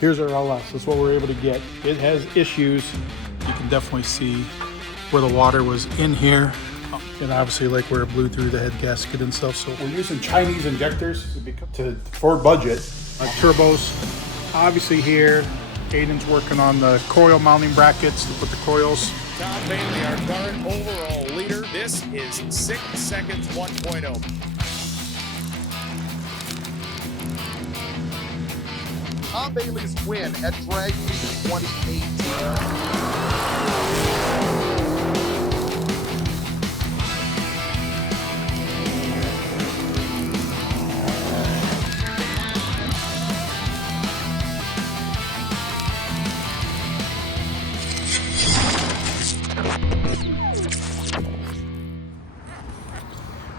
Here's our LS. That's what we're able to get. It has issues. You can definitely see where the water was in here, and obviously like where it blew through the head gasket and stuff. So we're using Chinese injectors for budget. Turbos, obviously here. Aiden's working on the coil mounting brackets to put the coils. Tom Bailey, our current overall leader. This is 6 seconds 1.0. Tom Bailey's win at Drag Week 2018.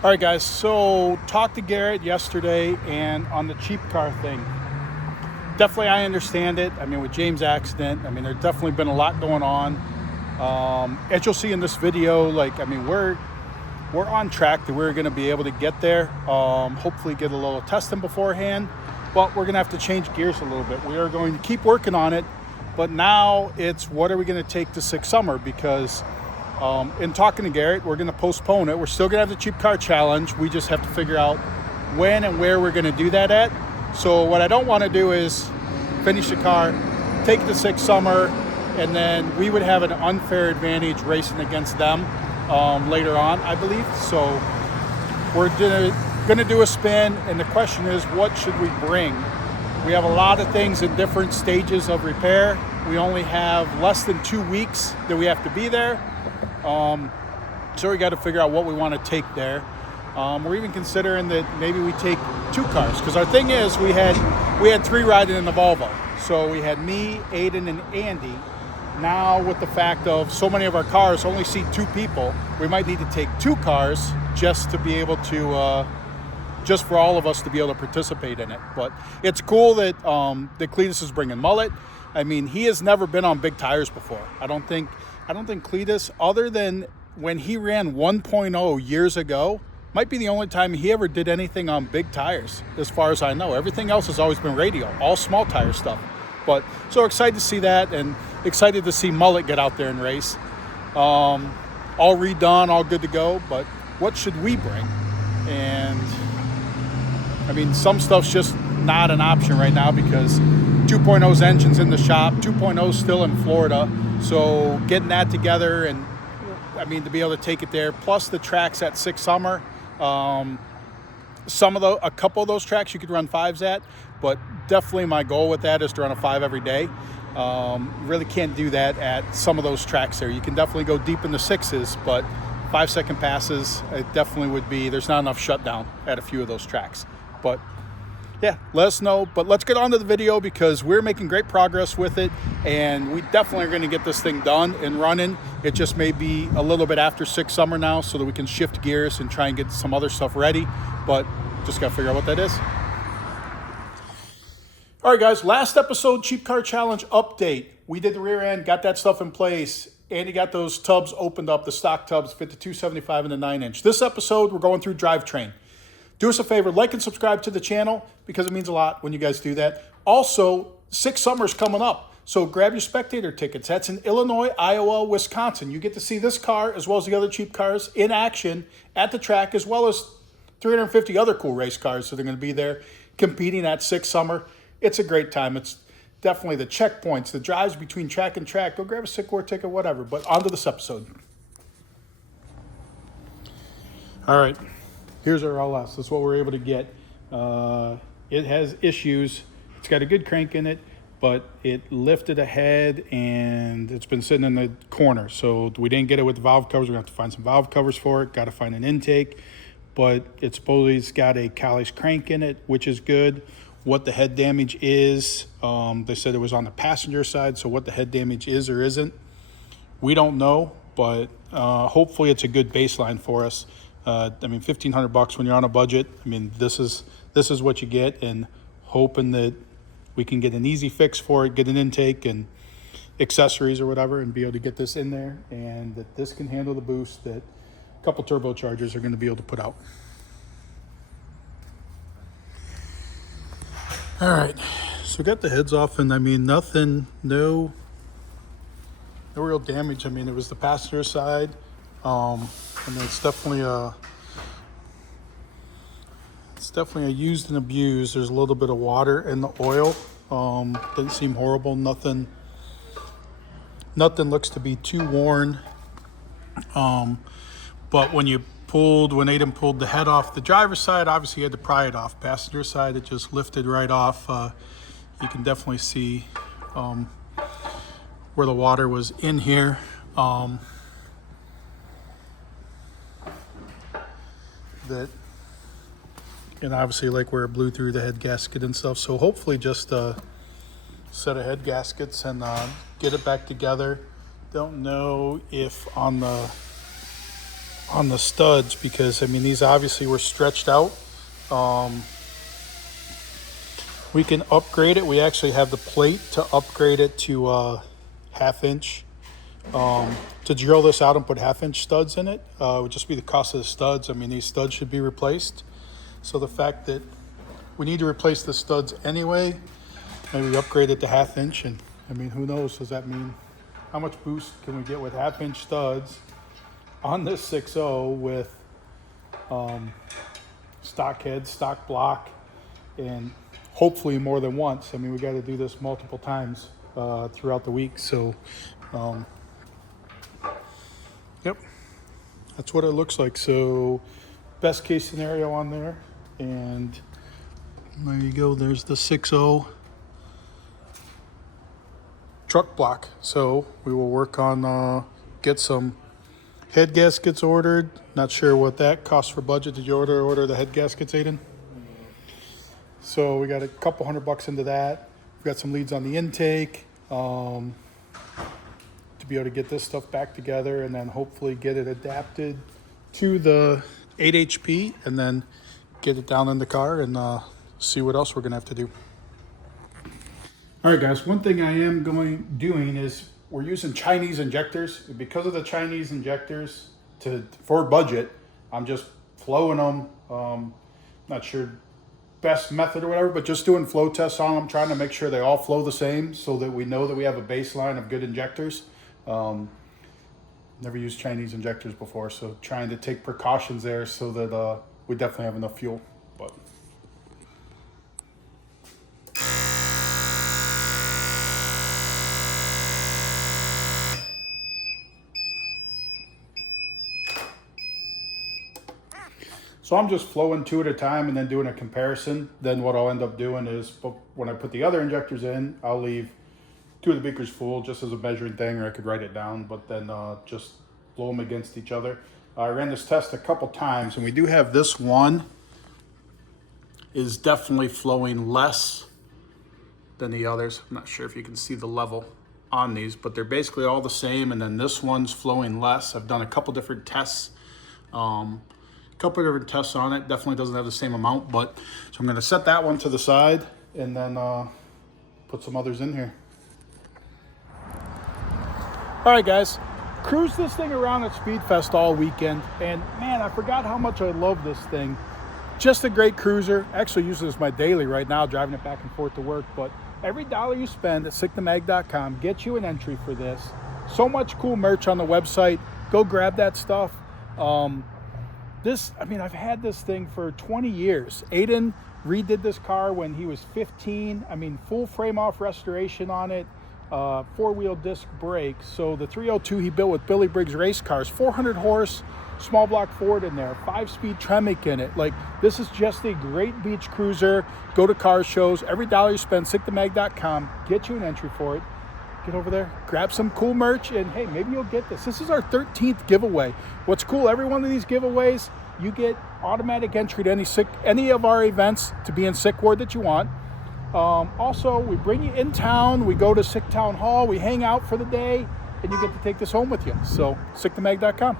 All right, guys, so talked to Garrett yesterday and on the cheap car thing. Definitely, I understand it. I mean, with James' accident, I mean, there's definitely been a lot going on. As you'll see in this video, like, I mean, we're on track that we're going to be able to get there. Hopefully get a little testing beforehand, but we're going to have to change gears a little bit. We are going to keep working on it, but now it's what are we going to take to Six Summer? Because in talking to Garrett, we're going to postpone it. We're still going to have the cheap car challenge. We just have to figure out when and where we're going to do that at. So what I don't want to do is finish the car, take it to Six Summer, and then we would have an unfair advantage racing against them later on, I believe. So we're going to do a spin, and the question is, what should we bring? We have a lot of things in different stages of repair. We only have less than 2 weeks that we have to be there. So we got to figure out what we want to take there. We're even considering that maybe we take 2 cars, because our thing is we had 3 riding in the Volvo. So we had me, Aiden, and Andy. Now with the fact of so many of our cars only seat 2 people, we might need to take 2 cars just to be able to, just for all of us to be able to participate in it. But it's cool that that Cleetus is bringing mullet. I mean, he has never been on big tires before. I don't think Cleetus, other than when he ran 1.0 years ago, might be the only time he ever did anything on big tires, as far as I know. Everything else has always been radial, all small tire stuff. But so excited to see that, and excited to see Mullet get out there and race. All redone, all good to go, but what should we bring? And I mean, some stuff's just not an option right now because 2.0's engine's in the shop, 2.0's still in Florida. So getting that together, and I mean, to be able to take it there, plus the tracks at Six Summer. A couple of those tracks you could run 5s at, but definitely my goal with that is to run a 5 every day. You really can't do that at some of those tracks there. You can definitely go deep in the 6s, but 5-second passes, it definitely would be, there's not enough shutdown at a few of those tracks. But yeah, let us know. But let's get on to the video because we're making great progress with it, and we definitely are going to get this thing done and running. It just may be a little bit after Six Summer now so that we can shift gears and try and get some other stuff ready, but just got to figure out what that is. All right, guys, last episode, Cheap Car Challenge update. We did the rear end, got that stuff in place. Andy got those tubs opened up, the stock tubs fit the 275 and the 9-inch. This episode, we're going through Drivetrain. Do us a favor, like and subscribe to the channel because it means a lot when you guys do that. Also, Six Summer's coming up, so grab your spectator tickets. That's in Illinois, Iowa, Wisconsin. You get to see this car as well as the other cheap cars in action at the track, as well as 350 other cool race cars that are going to be there competing at Six Summer. It's a great time. It's definitely the checkpoints, the drives between track and track. Go grab a Sickwar ticket, whatever. But on to this episode. All right. Here's our LS. That's what we're able to get. It has issues. It's got a good crank in it, but it lifted ahead and it's been sitting in the corner. So we didn't get it with the valve covers. We're going to have to find some valve covers for it. Got to find an intake, but it's supposedly got a Callie's crank in it, which is good. What the head damage is, they said it was on the passenger side. So what the head damage is or isn't, we don't know, but hopefully it's a good baseline for us. I mean, $1,500 when you're on a budget. I mean, this is what you get, and hoping that we can get an easy fix for it, get an intake and accessories or whatever, and be able to get this in there, and that this can handle the boost that a couple turbochargers are going to be able to put out. All right, So got the heads off, and I mean, nothing, no real damage. I mean, it was the passenger side. And it's definitely a used and abused. There's a little bit of water in the oil. Didn't seem horrible. Nothing looks to be too worn. But when Aiden pulled the head off the driver's side, obviously you had to pry it off. Passenger side, it just lifted right off. You can definitely see where the water was in here. And obviously like where it blew through the head gasket and stuff. So hopefully just a set of head gaskets and get it back together. Don't know if on the studs, because I mean, these obviously were stretched out. We can upgrade it. We actually have the plate to upgrade it to 1/2 inch. To drill this out and put 1/2 inch studs in it would just be the cost of the studs. I mean, these studs should be replaced. So the fact that we need to replace the studs anyway, maybe upgrade it to 1/2 inch. And I mean, who knows? Does that mean how much boost can we get with 1/2 inch studs on this 6.0 with stock head, stock block, and hopefully more than once. I mean, we got to do this multiple times throughout the week. So, yep, that's what it looks like. So, best case scenario on there. And there you go. There's the 6.0 truck block. So, we will work on get some head gaskets ordered. Not sure what that costs for budget. Did you order the head gaskets, Aiden? So we got a couple $100 into that. We've got some leads on the intake to be able to get this stuff back together, and then hopefully get it adapted to the 8 HP, and then get it down in the car and see what else we're gonna have to do. All right, guys. One thing I am doing is we're using Chinese injectors. Because of the Chinese injectors, for budget, I'm just flowing them. Not sure best method or whatever, but just doing flow tests on them, trying to make sure they all flow the same so that we know that we have a baseline of good injectors. Never used Chinese injectors before, so trying to take precautions there so that we definitely have enough fuel. But so I'm just flowing 2 at a time and then doing a comparison. Then what I'll end up doing is when I put the other injectors in, I'll leave 2 of the beakers full just as a measuring thing, or I could write it down, but then just blow them against each other. I ran this test a couple times, and we do have this one is definitely flowing less than the others. I'm not sure if you can see the level on these, but they're basically all the same, and then this one's flowing less. I've done a couple different tests. Couple of different tests on it. Definitely doesn't have the same amount, but so I'm going to set that one to the side and then put some others in here. All right, guys, cruise this thing around at Speedfest all weekend, and man, I forgot how much I love this thing. Just a great cruiser. Actually use it as my daily right now, driving it back and forth to work. But every dollar you spend at sickthemag.com gets you an entry for this. So much cool merch on the website. Go grab that stuff. I've had this thing for 20 years. Aiden redid this car when he was 15. I mean, full frame off restoration on it, 4-wheel disc brakes. So the 302 he built with Billy Briggs race cars, 400 horse, small block Ford in there, 5-speed Tremec in it. Like, this is just a great beach cruiser. Go to car shows. Every dollar you spend, sickthemag.com, get you an entry for it. Get over there, grab some cool merch, and hey, maybe you'll get this. This is our 13th giveaway. What's cool, every one of these giveaways, you get automatic entry to any of our events to be in Sick Ward that you want. Also, we bring you in town, we go to Sick Town Hall, we hang out for the day, and you get to take this home with you. So, sickthemag.com.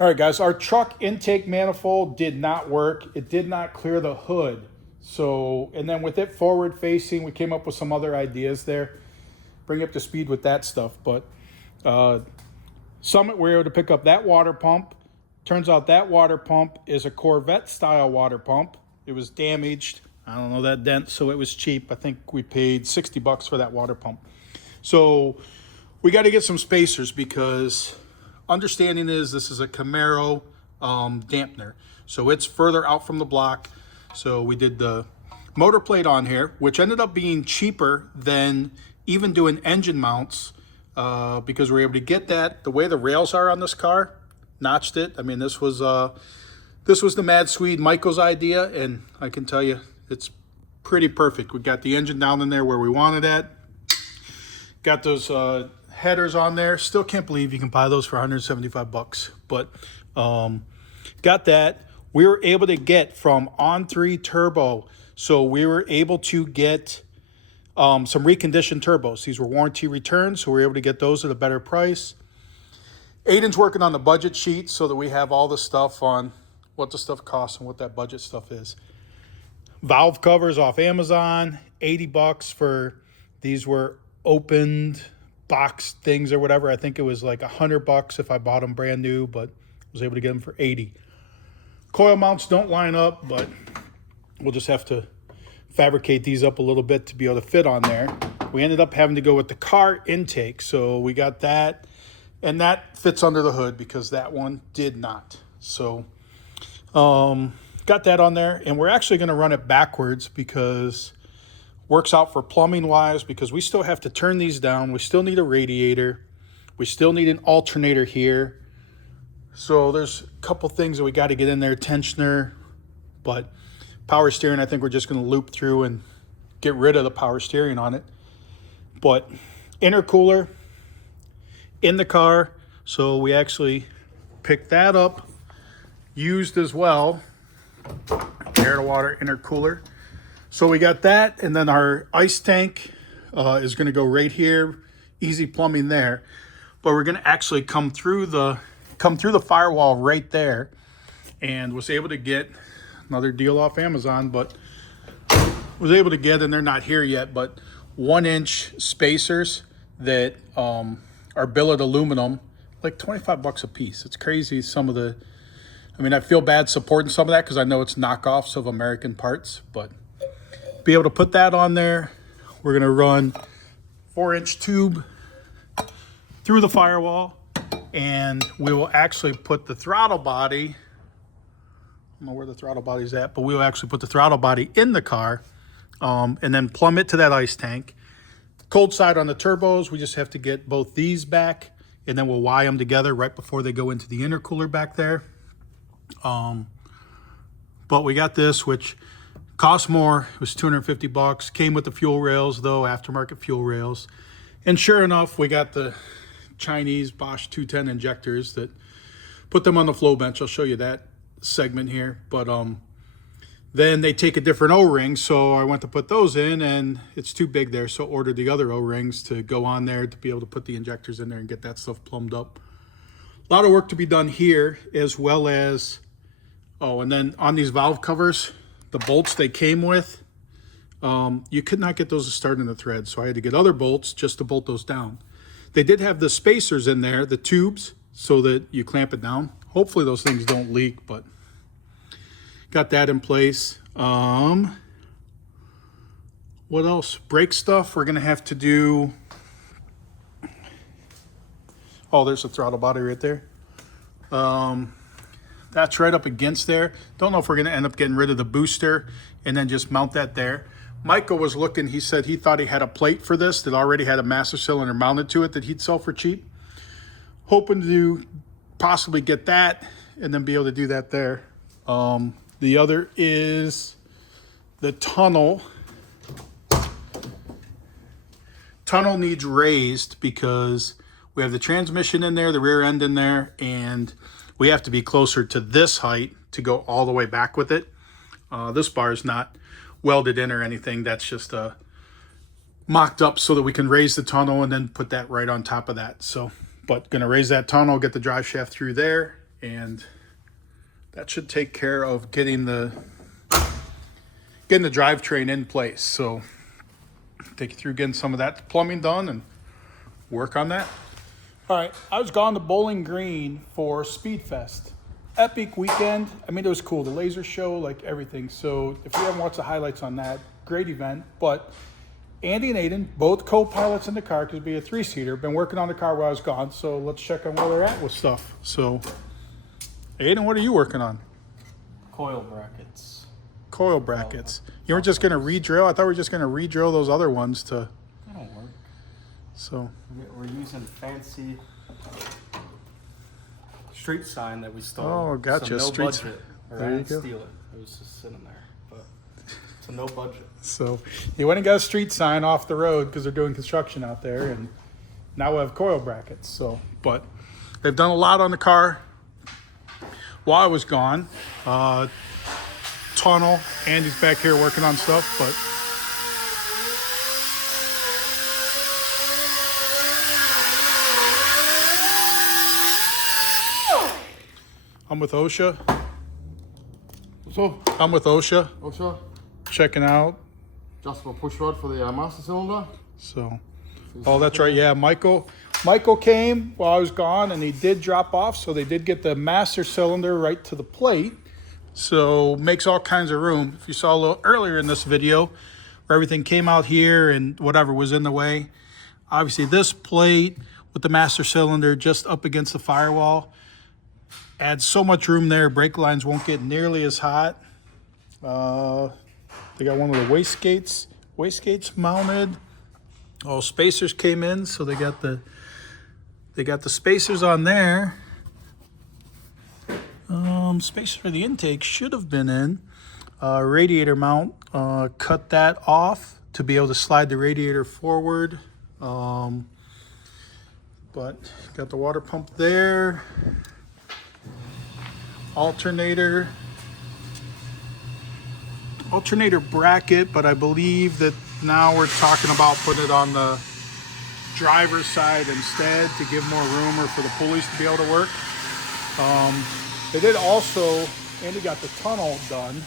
All right, guys, our truck intake manifold did not work. It did not clear the hood. So, and then with it forward facing, we came up with some other ideas there. Bring you up to speed with that stuff. But Summit, we were able to pick up that water pump. Turns out that water pump is a Corvette style water pump. It was damaged I don't know that dent, so it was cheap. I think we paid $60 for that water pump. So we got to get some spacers because understanding is this is a Camaro dampener. So it's further out from the block. So we did the motor plate on here, which ended up being cheaper than even doing engine mounts because we were able to get that the way the rails are on this car, notched it. I mean, this was the Mad Swede Michael's idea, and I can tell you it's pretty perfect. We got the engine down in there where we wanted it. Got those headers on there. Still can't believe you can buy those for $175, but got that. We were able to get from On3 Turbo, so we were able to get some reconditioned turbos. These were warranty returns, so we were able to get those at a better price. Aiden's working on the budget sheet so that we have all the stuff on what the stuff costs and what that budget stuff is. Valve covers off Amazon, $80 for these were opened box things or whatever. I think it was like $100 if I bought them brand new, but was able to get them for $80. Coil mounts don't line up, but we'll just have to fabricate these up a little bit to be able to fit on there. We ended up having to go with the car intake, so we got that, and that fits under the hood because that one did not. So got that on there, and we're actually going to run it backwards because works out for plumbing wise, because we still have to turn these down. We still need a radiator. We still need an alternator here. So there's a couple things that we got to get in there, tensioner, but power steering, I think we're just going to loop through and get rid of the power steering on it. But intercooler in the car, so we actually picked that up, used as well, air to water intercooler. So we got that, and then our ice tank is going to go right here, easy plumbing there. But we're going to actually come through the firewall right there, and was able to get another deal off Amazon, but was able to get, and they're not here yet, but 1-inch spacers that are billet aluminum, like $25 a piece. It's crazy. I mean, I feel bad supporting some of that because I know it's knockoffs of American parts, but be able to put that on there. We're going to run 4-inch tube through the firewall, and we will actually put the throttle body, I don't know where the throttle body's at, but we will actually put the throttle body in the car and then plumb it to that ice tank. Cold side on the turbos, we just have to get both these back, and then we'll wire them together right before they go into the intercooler back there. But we got this, which cost more. It was $250. Came with the fuel rails, though, aftermarket fuel rails. And sure enough, we got the Chinese Bosch 210 injectors that put them on the flow bench. I'll show you that segment here. But then they take a different O-ring, so I went to put those in, and it's too big there, so ordered the other O-rings to go on there to be able to put the injectors in there and get that stuff plumbed up. A lot of work to be done here, as well as, and then on these valve covers, the bolts they came with, you could not get those to start in the thread, so I had to get other bolts just to bolt those down. They did have the spacers in there, the tubes, so that you clamp it down. Hopefully those things don't leak, but got that in place. What else? Brake stuff, we're gonna have to do. Oh, there's the throttle body right there. That's right up against there. Don't know if we're gonna end up getting rid of the booster and then just mount that there. Michael was looking, he said he thought he had a plate for this that already had a master cylinder mounted to it that he'd sell for cheap. Hoping to possibly get that and then be able to do that there. The other is the tunnel. Tunnel needs raised because we have the transmission in there, the rear end in there, and we have to be closer to this height to go all the way back with it. This bar is not welded in or anything. That's just mocked up so that we can raise the tunnel and then put that right on top of that. So, but gonna raise that tunnel, get the drive shaft through there, and that should take care of getting the drivetrain in place. So take you through getting some of that plumbing done and work on that. All right, I was gone to Bowling Green for Speedfest, epic weekend. I mean, it was cool. The laser show, like everything. So if you haven't watched the highlights on that, great event. But Andy and Aiden, both co-pilots in the car, because it'd be a 3-seater, been working on the car while I was gone. So let's check on where they're at with stuff. So, Aiden, what are you working on? Coil brackets. Coil brackets. You weren't just going to re-drill? I thought we were just going to re-drill those other ones to... That don't work. So... We're using fancy street sign that we stole. Oh, gotcha. So no Street budget. Or there I you didn't go. steal it. It was just sitting there. But so no budget. So he went and got a street sign off the road because they're doing construction out there, and now we have coil brackets. So, but they've done a lot on the car while I was gone. Tunnel, Andy's back here working on stuff, but I'm with OSHA. So, I'm with OSHA, also, checking out. just for push rod for the master cylinder. So, oh, that's right. Yeah, Michael came while I was gone, and he did drop off. So they did get the master cylinder right to the plate. So makes all kinds of room. If you saw a little earlier in this video, where everything came out here and whatever was in the way. Obviously, this plate with the master cylinder just up against the firewall adds so much room there. Brake lines won't get nearly as hot. They got one of the wastegates mounted. Oh, spacers came in, so they got the spacers on there. Spacer for the intake should have been in. Radiator mount, cut that off to be able to slide the radiator forward. But got the water pump there. Alternator bracket, but I believe that now we're talking about putting it on the driver's side instead to give more room or for the pulleys to be able to work. They did also, Andy got the tunnel done.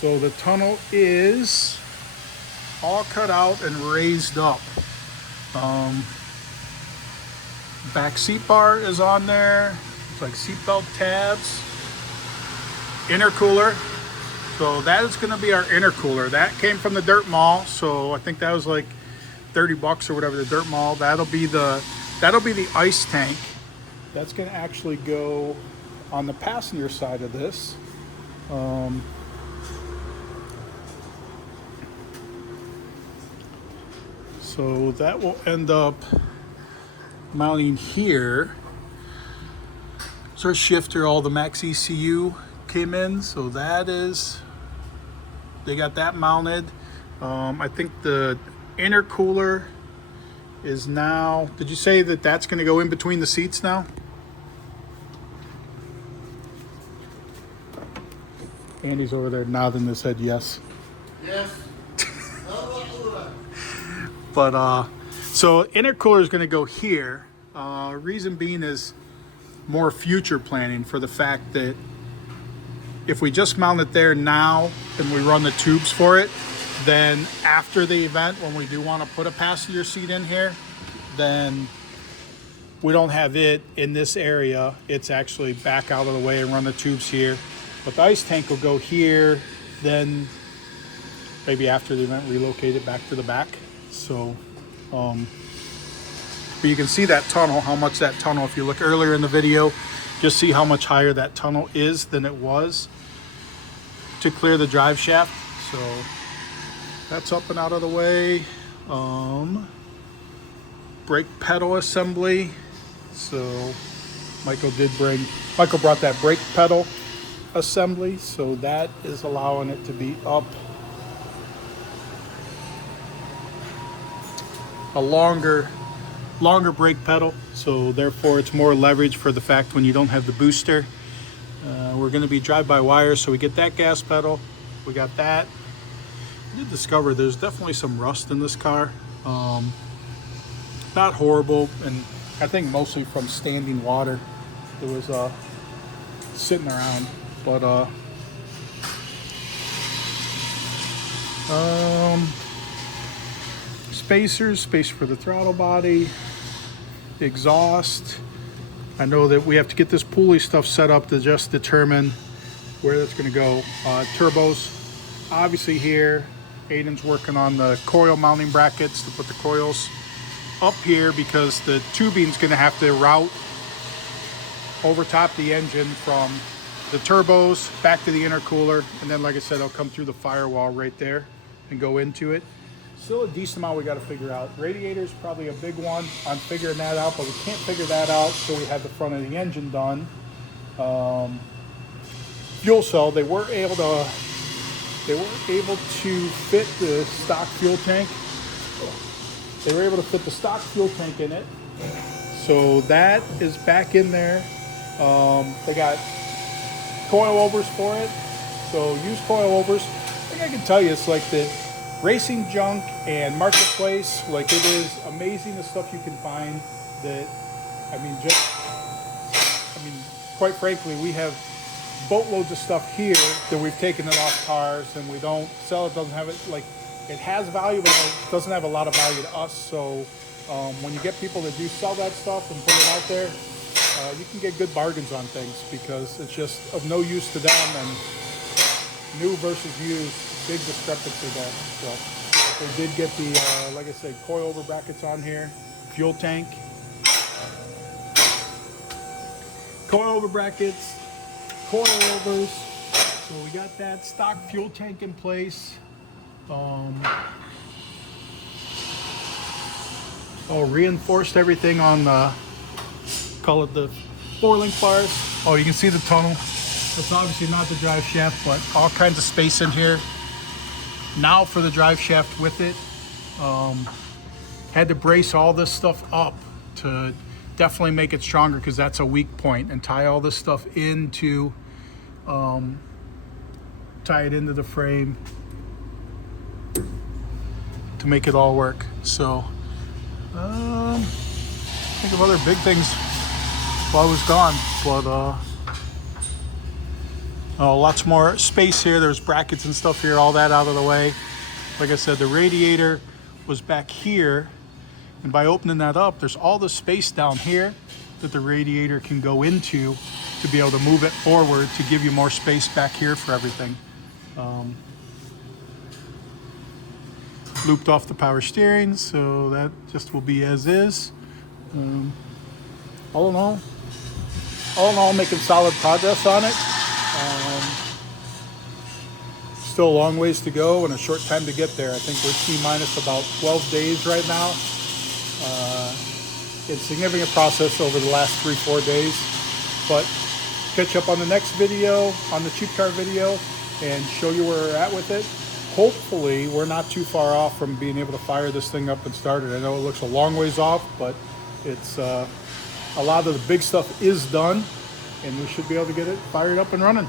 So the tunnel is all cut out and raised up. Back seat bar is on there. It's like seatbelt tabs. Intercooler. So that is going to be our intercooler. That came from the dirt mall. So I think that was like $30 or whatever, the dirt mall. That'll be the ice tank. That's going to actually go on the passenger side of this. So that will end up mounting here. So our shifter, all the max ECU came in. So they got that mounted. I think the intercooler is now, did you say that that's going to go in between the seats now? Andy's over there nodding his head yes. Yes. But so intercooler is going to go here. Reason being is more future planning for the fact that if we just mount it there now and we run the tubes for it, then after the event, when we do want to put a passenger seat in here, then we don't have it in this area. It's actually back out of the way and run the tubes here. But the ice tank will go here, then maybe after the event, relocate it back to the back. So, but you can see that tunnel, how much that tunnel, if you look earlier in the video, just see how much higher that tunnel is than it was to clear the drive shaft. So that's up and out of the way. Brake pedal assembly. So Michael brought that brake pedal assembly. So that is allowing it to be up a longer brake pedal. So therefore it's more leverage for the fact when you don't have the booster. We're going to be drive-by-wire, so we get that gas pedal. We got that. I did discover there's definitely some rust in this car. Not horrible, and I think mostly from standing water. It was sitting around, but spacer for the throttle body, exhaust. I know that we have to get this pulley stuff set up to just determine where that's going to go. Turbos, obviously here. Aiden's working on the coil mounting brackets to put the coils up here because the tubing's going to have to route over top the engine from the turbos back to the intercooler, and then, like I said, it'll come through the firewall right there and go into it. Still a decent amount we got to figure out. Radiator's probably a big one. I'm figuring that out, but we can't figure that out till we have the front of the engine done. Fuel cell, they were able to fit the stock fuel tank. They were able to fit the stock fuel tank in it, so that is back in there. They got coilovers for it, so use coilovers. I think I can tell you, it's like the racing junk and marketplace, like it is amazing the stuff you can find that, quite frankly, we have boatloads of stuff here that we've taken it off cars and we don't sell it. Doesn't have it, like, it has value, but it doesn't have a lot of value to us. So when you get people that do sell that stuff and put it out there, you can get good bargains on things because it's just of no use to them, and new versus used, big discrepancy there. So they did get the, like I said, coilover brackets on here, fuel tank, coilover brackets, coilovers. So we got that stock fuel tank in place. Reinforced everything on the, call it the 4-link bars. Oh, you can see the tunnel. It's obviously not the drive shaft, but all kinds of space in here. Now for the drive shaft with it. Had to brace all this stuff up to definitely make it stronger because that's a weak point, and tie all this stuff into, tie it into the frame to make it all work. So, think of other big things while I was gone, but lots more space here. There's brackets and stuff here, all that out of the way. Like I said, the radiator was back here, and by opening that up, there's all the space down here that the radiator can go into to be able to move it forward to give you more space back here for everything. Looped off the power steering, so that just will be as is. All in all, making solid progress on it. Still a long ways to go and a short time to get there. I think we're T-minus about 12 days right now. It's a significant process over the last 3-4 days, but catch up on the next video, on the cheap car video, and show you where we're at with it. Hopefully we're not too far off from being able to fire this thing up and start it. I know it looks a long ways off, but it's a lot of the big stuff is done, and we should be able to get it fired up and running.